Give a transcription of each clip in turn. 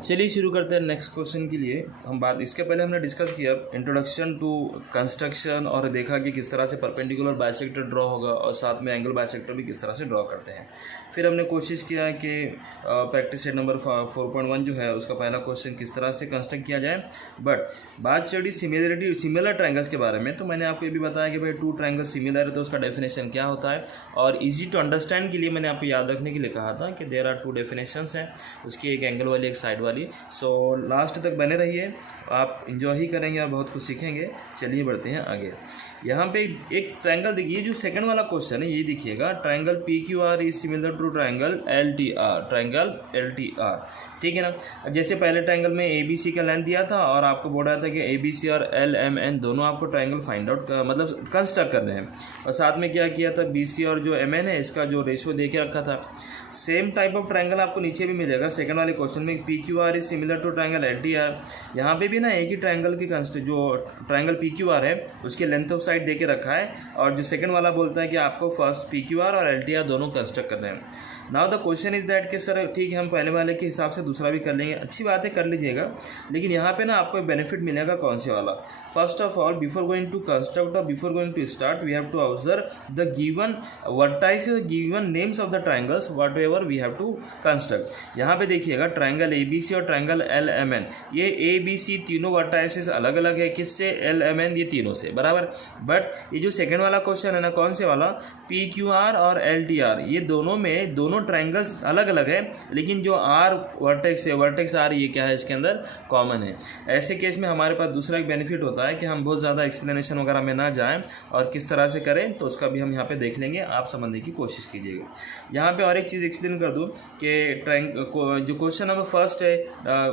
चलिए शुरू करते हैं नेक्स्ट क्वेश्चन के लिए। हम बात इसके पहले हमने डिस्कस किया इंट्रोडक्शन टू कंस्ट्रक्शन और देखा कि किस तरह से परपेंडिकुलर बाइसेक्टर ड्रॉ होगा और साथ में एंगल बाइसेक्टर भी किस तरह से ड्रॉ करते हैं। फिर हमने कोशिश किया कि प्रैक्टिस सेट नंबर 4.1 जो है उसका पहला क्वेश्चन किस तरह से कंस्ट्रक्ट किया जाए। बट बात चली सिमिलर ट्रायंगल्स के बारे में, तो मैंने आपको ये भी बताया कि भाई टू ट्रायंगल सिमिलर है तो उसका डेफिनेशन क्या होता है, और इजी टू अंडरस्टैंड के लिए मैंने आपको याद रखने के लिए कहा था कि देयर आर टू डेफिनेशंस हैं, उसकी एक एंगल वाली एक साइड वाली। सो लास्ट तक बने रहिए, आप इंजॉय ही करेंगे और बहुत कुछ सीखेंगे। चलिए बढ़ते हैं आगे। यहाँ पे एक ट्रायंगल देखिए, जो सेकंड वाला क्वेश्चन है ये देखिएगा, triangle P Q R is similar to triangle L T R, triangle L T R, ठीक है ना। जैसे पहले ट्रायंगल में ए बी सी का लेंथ दिया था और आपको बोल रहा था कि ए बी सी और एल एम एन दोनों आपको ट्रायंगल फाइंड आउट मतलब कंस्ट्रक्ट करने हैं, और साथ में क्या किया था, बी सी और जो एम एन है इसका जो रेशियो दे के रखा था। सेम टाइप ऑफ ट्रायंगल आपको नीचे भी मिलेगा सेकंड वाले क्वेश्चन में, P Q R is similar to triangle L T R. यहाँ पे भी ना एक ही ट्रायंगल की जो ट्रायंगल पी क्यू आर है उसके लेंथ ऑफ साइड दे के रखा है, और जो सेकंड वाला बोलता है कि आपको फर्स्ट पी क्यू आर और एल टी आर दोनों कंस्ट्रक्ट करने हैं। Now the question is that कि सर ठीक है हम पहले वाले के हिसाब से दूसरा भी कर लेंगे, अच्छी बात है कर लीजिएगा, लेकिन यहाँ पे ना आपको एक बेनिफिट मिलेगा कौन से वाला। First of all before going to construct और before going to start we have to observe the given vertices, given names of the triangles whatever we have to construct. यहाँ पे देखिएगा ट्रायंगल ए बी सी और triangle L M N, ये A B C तीनों vertices अलग अलग है, किससे, एल एम एन ये तीनों से बराबर। बट ये जो सेकेंड वाला क्वेश्चन है ना, कौन से वाला, पी क्यू आर और एल टी आर, ये दोनों में दोनों ट्रायंगल्स अलग अलग है, लेकिन जो आर वर्टेक्स है, वर्टेक्स आर ये क्या है इसके अंदर कॉमन है। ऐसे केस में हमारे पास दूसरा एक बेनिफिट होता है कि हम बहुत ज़्यादा एक्सप्लेनेशन वगैरह में ना जाएं और किस तरह से करें, तो उसका भी हम यहाँ पे देख लेंगे, आप समझने की कोशिश कीजिएगा। यहाँ पे और एक चीज़ एक्सप्लेन कर दूँ कि जो क्वेश्चन नंबर फर्स्ट है,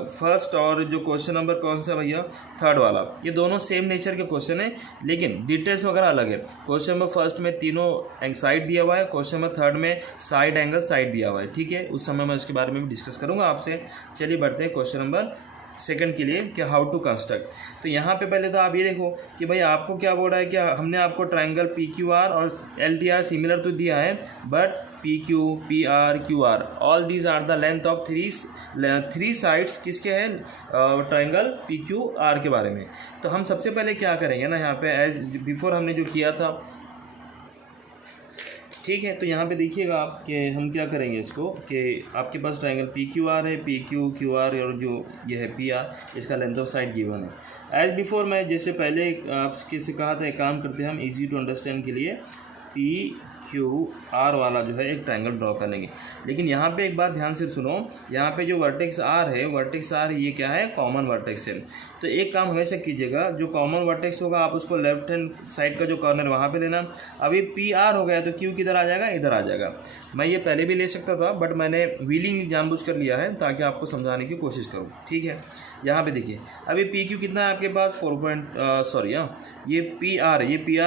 फर्स्ट और जो क्वेश्चन नंबर कौन सा भैया, थर्ड वाला, ये दोनों सेम नेचर के क्वेश्चन है लेकिन डिटेल्स वगैरह अलग है। क्वेश्चन नंबर फर्स्ट में तीनों साइड दिया हुआ है, क्वेश्चन नंबर थर्ड में साइड एंगल साइड दिया हुआ है, ठीक है। उस समय मैं उसके बारे में भी डिस्कस करूंगा आपसे। चलिए बढ़ते हैं क्वेश्चन नंबर सेकंड के लिए कि हाउ टू कंस्ट्रक्ट। तो यहाँ पे पहले तो आप ये देखो कि भाई आपको क्या बोल रहा है कि हमने आपको ट्रायंगल पी क्यू आर और एल टी आर सिमिलर तो दिया है, but P Q, P R, Q R, all these are the length of three sides किसके हैं, ट्रायंगल पी क्यू आर के बारे में। तो हम सबसे पहले क्या करेंगे ना, यहाँ पे एज बिफोर हमने जो किया था, ठीक है। तो यहाँ पे देखिएगा आप कि हम क्या करेंगे इसको, कि आपके पास ट्रायंगल पी क्यू आर है, पी क्यू, क्यू आर और जो ये है पी आर, इसका लेंथ ऑफ साइड गिवन है। एज बिफोर मैं जैसे पहले आपके से कहा था, एक काम करते हैं हम इजी टू अंडरस्टैंड के लिए पी क्यू आर वाला जो है एक ट्रायंगल ड्रॉ कर लेंगे। लेकिन यहाँ पे एक बात ध्यान से सुनो, यहाँ पे जो वर्टेक्स आर है, वर्टेक्स आर ये क्या है, कॉमन वर्टेक्स है। तो एक काम हमेशा कीजिएगा, जो कॉमन वर्टेक्स होगा आप उसको लेफ्ट हैंड साइड का जो कॉर्नर वहाँ पे लेना। अभी पी आर हो गया तो क्यू किधर आ जाएगा, इधर आ जाएगा। मैं ये पहले भी ले सकता था बट मैंने व्हीलिंग जानबूझ कर लिया है ताकि आपको समझाने की कोशिश करूँ, ठीक है। यहाँ पे देखिए अभी पी क्यू कितना है आपके पास, ये पी आर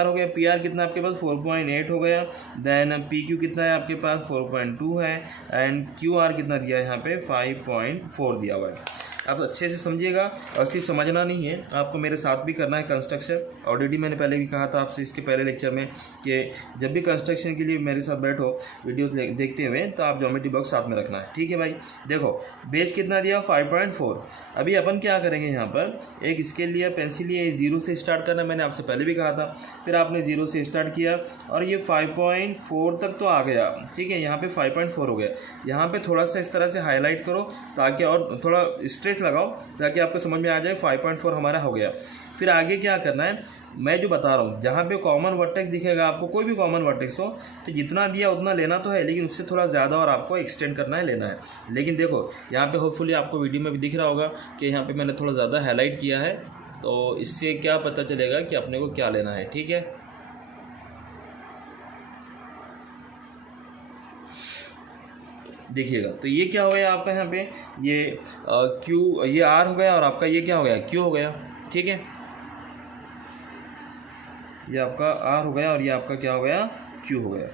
हो गया, पी आर कितना आपके पास 4.8 हो गया। देन पी क्यू कितना है आपके पास 4.2 है, एंड क्यू आर कितना दिया है यहाँ पे 5.4 दिया हुआ है। आप अच्छे से समझिएगा, और सिर्फ समझना नहीं है, आपको मेरे साथ भी करना है कंस्ट्रक्शन। ऑलरेडी मैंने पहले भी कहा था आपसे इसके पहले लेक्चर में कि जब भी कंस्ट्रक्शन के लिए मेरे साथ बैठो वीडियोस देखते हुए, तो आप ज्योमेट्री बॉक्स साथ में रखना है, ठीक है भाई। देखो बेस कितना दिया 5.4। अभी अपन क्या करेंगे, यहाँ पर एक स्केल लिया, पेंसिल लिया, 0 से स्टार्ट करना, मैंने आपसे पहले भी कहा था। फिर आपने 0 से स्टार्ट किया और ये 5.4 तक तो आ गया, ठीक है। यहाँ पे 5.4 हो गया। यहाँ पे थोड़ा सा इस तरह से हाईलाइट करो ताकि, और थोड़ा स्ट्रेस लगाओ ताकि आपको समझ में आ जाए 5.4 हमारा हो गया। फिर आगे क्या करना है, मैं जो बता रहा हूँ, जहाँ पे कॉमन वर्टेक्स दिखेगा आपको, कोई भी कॉमन वर्टेक्स हो, तो जितना दिया उतना लेना तो है, लेकिन उससे थोड़ा ज़्यादा और आपको एक्सटेंड करना है, लेना है। लेकिन देखो यहाँ पे होपफुली आपको वीडियो में भी दिख रहा होगा कि यहाँ पे मैंने थोड़ा ज़्यादा हाईलाइट किया है, तो इससे क्या पता चलेगा कि अपने को क्या लेना है, ठीक है। देखिएगा तो ये क्या हो गया आपका, यहाँ पे ये क्यू, ये आर हो गया और आपका ये क्या हो गया, क्यू हो गया, ठीक है। ये आपका आर हो गया और ये आपका क्या हो गया, क्यू हो गया।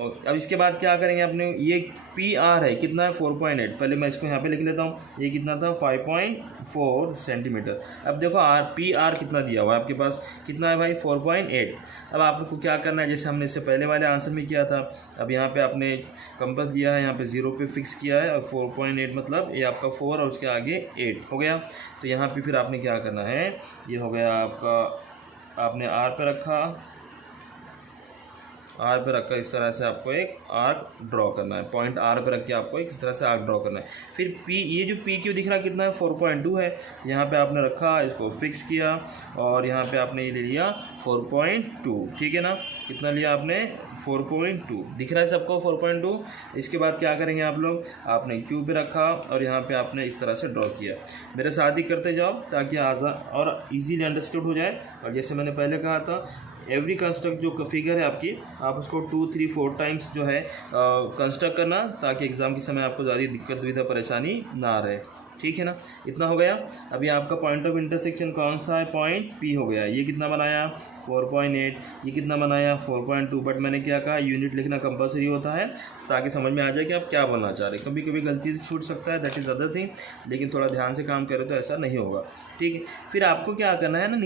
और अब इसके बाद क्या करेंगे अपने, ये पी आर है कितना है 4.8, पहले मैं इसको यहाँ पे लिख लेता हूँ, ये कितना था 5.4 सेंटीमीटर। अब देखो आर पी आर कितना दिया हुआ है आपके पास, कितना है भाई 4.8। अब आपको क्या करना है, जैसे हमने इससे पहले वाले आंसर में किया था, अब यहाँ पे आपने कंपास लिया है, यहाँ पे 0 पे फिक्स किया है और 4.8 मतलब ये आपका 4 और उसके आगे 8 हो गया। तो यहाँ पे फिर आपने क्या करना है, ये हो गया आपका, आपने आर पे रखा, आर पे रखकर इस तरह से आपको एक आर्क ड्रॉ करना है, पॉइंट आर पे रख के आपको इस तरह से आर्क ड्रॉ करना है। फिर पी, ये जो पी क्यू दिख रहा है कितना है 4.2 है, यहाँ पे आपने रखा, इसको फिक्स किया और यहाँ पे आपने ये ले लिया 4.2, ठीक है ना, कितना लिया आपने 4.2, दिख रहा है सबको 4.2। इसके बाद क्या करेंगे आप लोग, आपने क्यू पे रखा और यहाँ पे आपने इस तरह से ड्रॉ किया। मेरे साथ ही करते जाओ ताकि आसान और इजीली अंडरस्टूड हो जाए। और जैसे मैंने पहले कहा था, एवरी कंस्ट्रक्ट जो फिगर है आपकी, आप उसको 2, 3, 4 टाइम्स जो है कंस्ट्रक्ट करना, ताकि एग्ज़ाम के समय आपको ज़्यादा दिक्कत दुविधा परेशानी ना रहे, ठीक है ना। इतना हो गया। अभी आपका पॉइंट ऑफ इंटरसेक्शन कौन सा है, पॉइंट पी हो गया। ये कितना बनाया 4.8, ये कितना बनाया 4.2। बट मैंने क्या कहा, यूनिट लिखना कंपलसरी होता है ताकि समझ में आ जाए कि आप क्या बोलना चाह रहे हैं। कभी कभी गलती से छूट सकता है, दैट इज़ अदर थिंग, लेकिन थोड़ा ध्यान से काम करें तो ऐसा नहीं होगा, ठीक है। फिर आपको क्या करना है ना,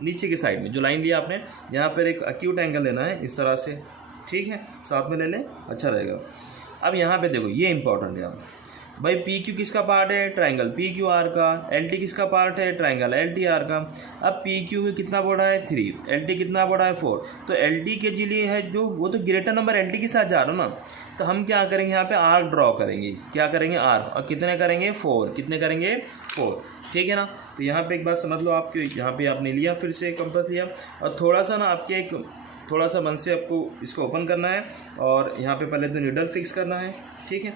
नीचे की साइड में जो लाइन लिया आपने, यहाँ पर एक एक्यूट एंगल लेना है इस तरह से, ठीक है, साथ में ले लें, अच्छा रहेगा। अब यहाँ पे देखो, ये इंपॉर्टेंट है भाई, पी क्यू किसका पार्ट है, ट्रायंगल पी क्यू आर का। एल टी किसका पार्ट है, ट्रायंगल एल टी आर का। अब पी क्यू कितना बड़ा है 3, एल टी कितना बड़ा है 4, तो एल टी के लिए है जो, वो तो ग्रेटर नंबर एल टी के साथ जा रहा हो ना, तो हम क्या करेंगे, यहाँ पे आर्क ड्रॉ करेंगे। क्या करेंगे, आर्क, और कितने करेंगे 4, कितने करेंगे 4, ठीक है ना। तो यहाँ पे एक बात समझ लो, आपके यहाँ पे आपने लिया, फिर से कंपास लिया और थोड़ा सा ना आपके एक थोड़ा सा मन से आपको इसको ओपन करना है और यहाँ पे पहले तो नीडल फिक्स करना है, ठीक है।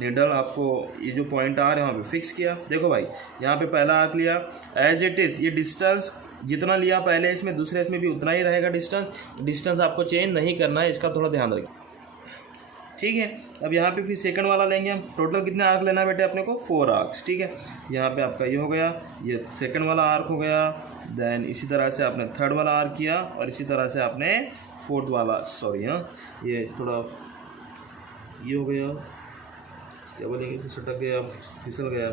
नीडल आपको ये जो पॉइंट आ रहा है वहाँ पे फिक्स किया। देखो भाई, यहाँ पे पहला आर्क लिया, एज इट इज़ ये डिस्टेंस जितना लिया पहले इसमें, दूसरे इसमें भी उतना ही रहेगा डिस्टेंस आपको चेंज नहीं करना है, इसका थोड़ा ध्यान रखें, ठीक है। अब यहाँ पे फिर सेकंड वाला लेंगे हम। टोटल कितने आर्क लेना है बेटे अपने को, 4 आर्क्स, ठीक है। यहाँ पे आपका ये हो गया, ये सेकंड वाला आर्क हो गया। देन इसी तरह से आपने थर्ड वाला आर्क किया और इसी तरह से आपने फोर्थ वाला, सॉरी हाँ, ये थोड़ा ये हो गया, क्या बोलेंगे, सटक गया, फिसल गया,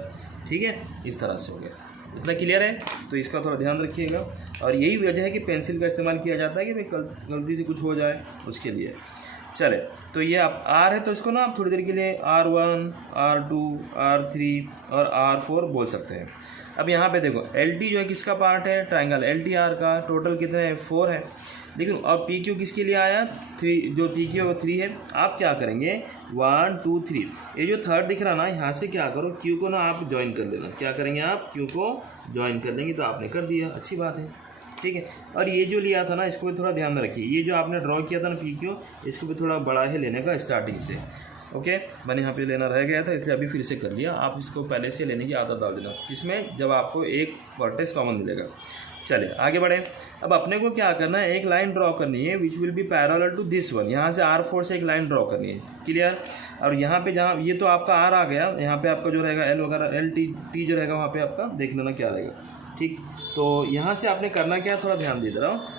ठीक है, इस तरह से हो गया। इतना क्लियर है, तो इसका थोड़ा ध्यान रखिएगा। और यही वजह है कि पेंसिल का इस्तेमाल किया जाता है कि भाई गलती से कुछ हो जाए उसके लिए। चले, तो ये आप आर है तो इसको ना आप थोड़ी देर के लिए R1, R2, R3 और R4 बोल सकते हैं। अब यहाँ पे देखो, LT जो है किसका पार्ट है, ट्रायंगल LTR का। टोटल कितने हैं, 4 है। लेकिन अब PQ किसके लिए आया, 3, जो PQ वो 3 है। आप क्या करेंगे, 1, 2, 3, ये जो थर्ड दिख रहा ना, यहाँ से क्या करो, Q को ना आप ज्वाइन कर लेना। क्या करेंगे आप, Q को ज्वाइन कर लेंगे, तो आपने कर दिया, अच्छी बात है, ठीक है। और ये जो लिया था ना, इसको भी थोड़ा ध्यान में रखिए। ये जो आपने ड्रॉ किया था ना PQ, इसको भी थोड़ा बड़ा ही लेने का स्टार्टिंग से, ओके। मैंने यहाँ पे लेना रह गया था इसलिए अभी फिर से कर लिया। आप इसको पहले से लेने की आदत डाल देना, जिसमें जब आपको एक वर्टेक्स कॉमन मिलेगा। चले आगे बढ़े। अब अपने को क्या करना है, एक लाइन ड्रॉ करनी है which will be parallel to this one. यहाँ से R4 से एक लाइन ड्रॉ करनी है, क्लियर। और यहाँ पे जहाँ ये तो आपका R आ गया, यहाँ पे आपका जो रहेगा L वगैरह LT जो रहेगा वहाँ पे आपका देख लेना क्या रहेगा, ठीक। तो यहाँ से आपने करना क्या है, थोड़ा ध्यान दे रहा हूँ।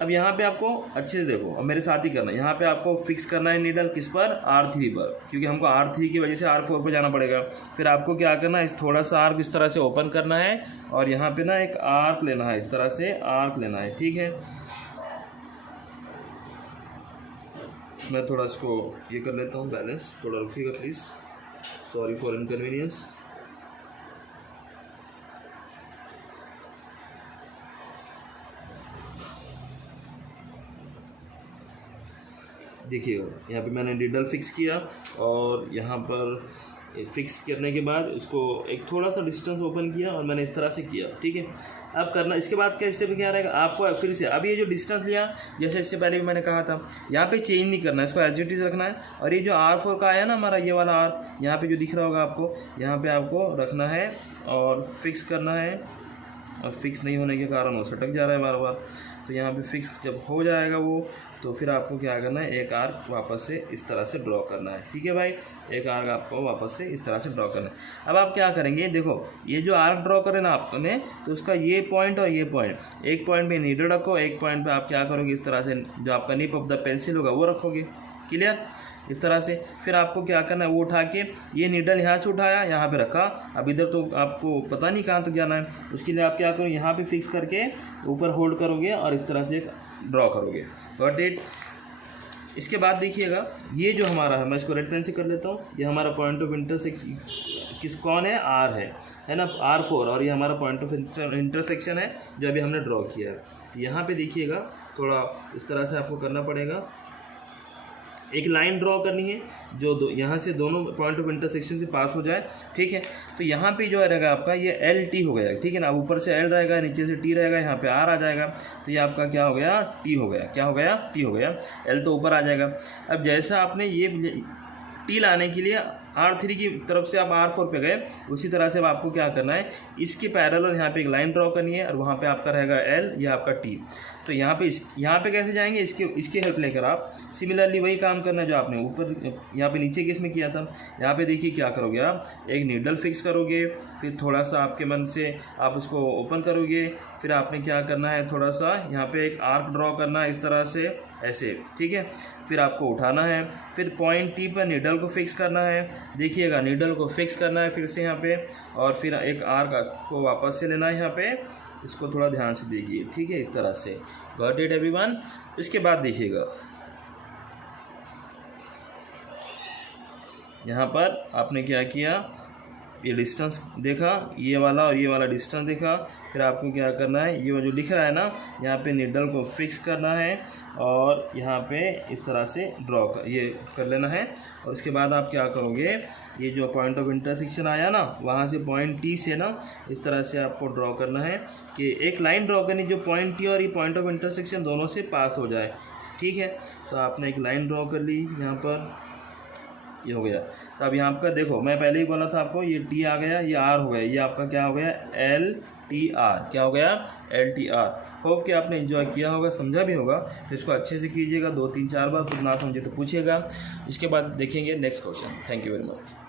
अब यहाँ पे आपको अच्छे से देखो और मेरे साथ ही करना है। यहाँ पे आपको फिक्स करना है नीडल किस पर, R3 पर, क्योंकि हमको R3 की वजह से R4 पर जाना पड़ेगा। फिर आपको क्या करना है, थोड़ा सा आर्क इस तरह से ओपन करना है और यहाँ पे ना एक आर्क लेना है, इस तरह से आर्क लेना है, ठीक है। मैं थोड़ा इसको ये कर लेता हूँ बैलेंस, थोड़ा रुकिएगा प्लीज़, सॉरी फॉर इनकन्वीनियंस। देखिएगा, यहाँ पे मैंने नीडल फिक्स किया और यहाँ पर फिक्स करने के बाद उसको एक थोड़ा सा डिस्टेंस ओपन किया और मैंने इस तरह से किया, ठीक है। अब करना, इसके बाद क्या स्टेप क्या रहेगा, आपको फिर से अब ये जो डिस्टेंस लिया, जैसे इससे पहले भी मैंने कहा था, यहाँ पे चेंज नहीं करना है, इसको एज इट इज रखना है। और ये जो R4 का आया ना हमारा, ये वाला R यहाँ पे जो दिख रहा होगा आपको, यहाँ पे आपको रखना है और फिक्स करना है। और फिक्स नहीं होने के कारण वो सटक जा रहा है बार बार, तो यहाँ पे फिक्स जब हो जाएगा वो, तो फिर आपको क्या करना है, एक आर्क वापस से इस तरह से ड्रॉ करना है। ठीक है भाई, एक आर्क आपको वापस से इस तरह से ड्रॉ करना है। अब आप क्या करेंगे, देखो ये जो आर्क ड्रॉ करें ना आपने, तो उसका ये पॉइंट और ये पॉइंट, एक पॉइंट पे नीडल रखो, एक पॉइंट पे आप क्या करोगे, इस तरह से जो आपका निप ऑफ द पेंसिल होगा वो रखोगे। क्लियर, इस तरह से। फिर आपको क्या करना है, वो उठा के ये नीडल यहाँ से उठाया, यहाँ पे रखा, अब इधर तो आपको पता नहीं कहाँ तक जाना है, उसके लिए आप क्या करोगे, यहाँ पे फिक्स करके ऊपर होल्ड करोगे और इस तरह से एक ड्रॉ करोगे। Got it. इसके बाद देखिएगा ये जो हमारा है, मैं इसको रेड पेन से कर लेता हूँ, ये हमारा पॉइंट ऑफ इंटरसेक्शन कौन है, आर है ना, R4, और ये हमारा पॉइंट ऑफ इंटरसेक्शन है जो अभी हमने ड्रॉ किया है। तो यहाँ पे देखिएगा थोड़ा इस तरह से आपको करना पड़ेगा, एक लाइन ड्रॉ करनी है जो यहाँ से दोनों पॉइंट ऑफ इंटरसेक्शन से पास हो जाए। ठीक है, तो यहाँ पे जो रहेगा आपका ये LT हो गया। ठीक है ना, ऊपर से L रहेगा, नीचे से T रहेगा, यहाँ पे R आ जाएगा, तो ये आपका क्या हो गया, T हो गया। क्या हो गया, T हो गया। L तो ऊपर आ जाएगा। अब जैसा आपने ये T लाने के लिए R3 की तरफ से आप R4 पे गए, उसी तरह से अब आपको क्या करना है, इसके पैरेलल यहाँ पे एक लाइन ड्रॉ करनी है और वहाँ पे आपका रहेगा L, ये आपका T। तो यहाँ पे कैसे जाएंगे, इसके हेल्प लेकर आप सिमिलरली वही काम करना है जो आपने ऊपर यहाँ पे नीचे केस में किया था। यहाँ पे देखिए क्या करोगे, आप एक नीडल फिक्स करोगे, फिर थोड़ा सा आपके मन से आप उसको ओपन करोगे, फिर आपने क्या करना है, थोड़ा सा यहाँ पे एक आर्क ड्रॉ करना है इस तरह से, ऐसे। ठीक है, फिर आपको उठाना है, फिर पॉइंट T पर नीडल को फिक्स करना है। देखिएगा नीडल को फिक्स करना है फिर से यहाँ पे, और फिर एक आर्क को वापस से लेना है यहाँ पे, इसको थोड़ा ध्यान से देखिए। ठीक है, इस तरह से। Got it everyone. इसके बाद देखिएगा यहाँ पर आपने क्या किया, ये डिस्टेंस देखा, ये वाला और ये वाला डिस्टेंस देखा, फिर आपको क्या करना है, ये जो लिख रहा है ना, यहाँ पे नीडल को फिक्स करना है और यहाँ पे इस तरह से ये कर लेना है। और उसके बाद आप क्या करोगे, ये जो पॉइंट ऑफ इंटरसेक्शन आया ना, वहाँ से पॉइंट T से ना इस तरह से आपको ड्रॉ करना है कि एक लाइन ड्रॉ करनी जो पॉइंट T और ये पॉइंट ऑफ इंटरसेक्शन दोनों से पास हो जाए। ठीक है, तो आपने एक लाइन ड्रॉ कर ली यहाँ पर, ये हो गया। तो अब यहाँ आपका देखो, मैं पहले ही बोला था आपको, ये T आ गया, ये R हो गया, ये आपका क्या हो गया, LTR। क्या हो गया, LTR। होप कि आपने एंजॉय किया होगा, समझा भी होगा, तो इसको अच्छे से कीजिएगा 2-3-4 बार, कुछ ना समझे तो पूछिएगा। इसके बाद देखेंगे next question. Thank you very much.